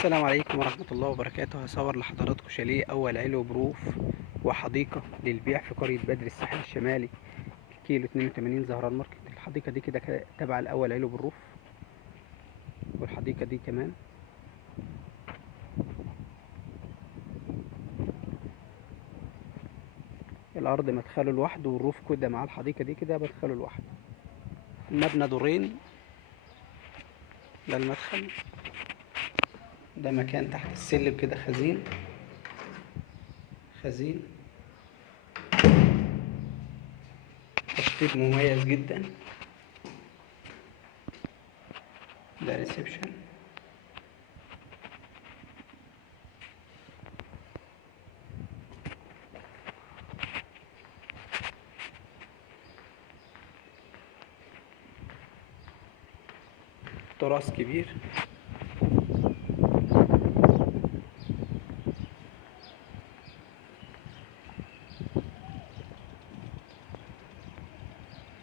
السلام عليكم ورحمة الله وبركاته. هصور لحضراتكم شاليه أول علو بروف وحديقة للبيع في قرية بدر الساحل الشمالي، كيلو 82 زهران ماركت. الحديقة دي كده تبع الأول علو بروف، والحديقة دي كمان الأرض مدخله لوحده، والروف كده مع الحديقة دي كده مدخله لوحده. المبنى دورين، ده المدخل، ده مكان تحت السلم كده خزين تشطيب مميز جدا. ده ريسبشن، تراث كبير.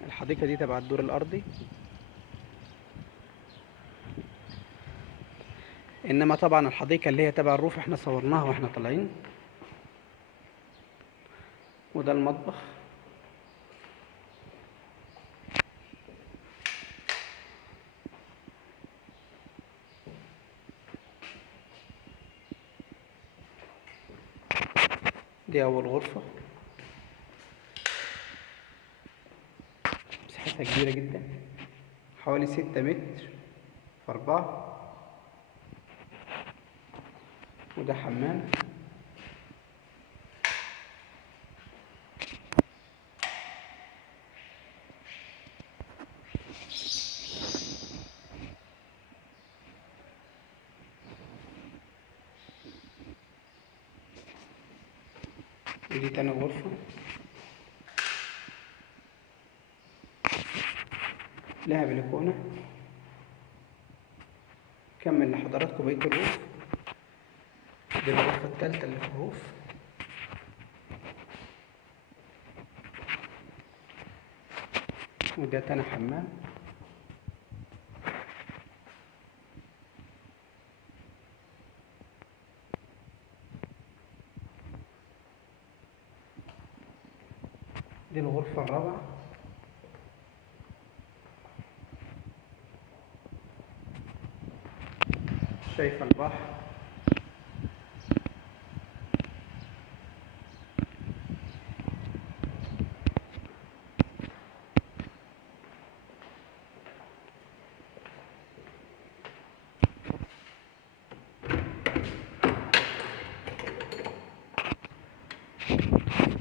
الحديقة دي تبع الدور الأرضي، انما طبعا الحديقة اللي هي تبع الروف احنا صورناها واحنا طالعين. وده المطبخ، دي اول غرفة، مساحتها كبيرة جدا، حوالي 6 متر في 4. وده حمام. ودي تاني غرفة، لها بلكونة. كمل لحضراتكم بقية الروف. دي الغرفة التالتة اللي في الروف، وده تاني حمام. دي الغرفة الرابعة، شايفة البحر.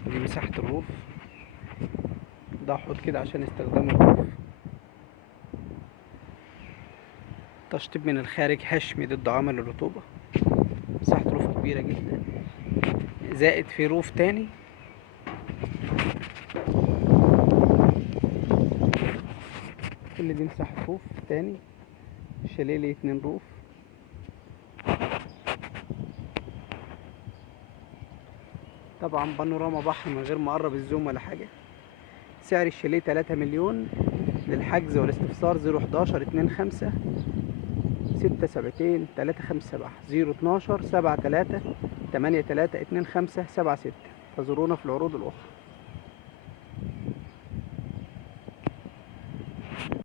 دي مساحة الروف، ده حوض كده عشان استخدام الروف. تشطيب من الخارج هشمي ضد عوامل الرطوبة. مساحة روف كبيرة جدا، زائد في روف تاني. كل دي مساحة روف تاني. الشاليه ليه 2 روف. طبعا بانوراما بحر من غير ما اقرب الزوم ولا حاجة. سعر الشاليه 3 مليون. للحجز والاستفسار 011 25 672 357 012 73 83 25 76. فزورونا في العروض الأخرى.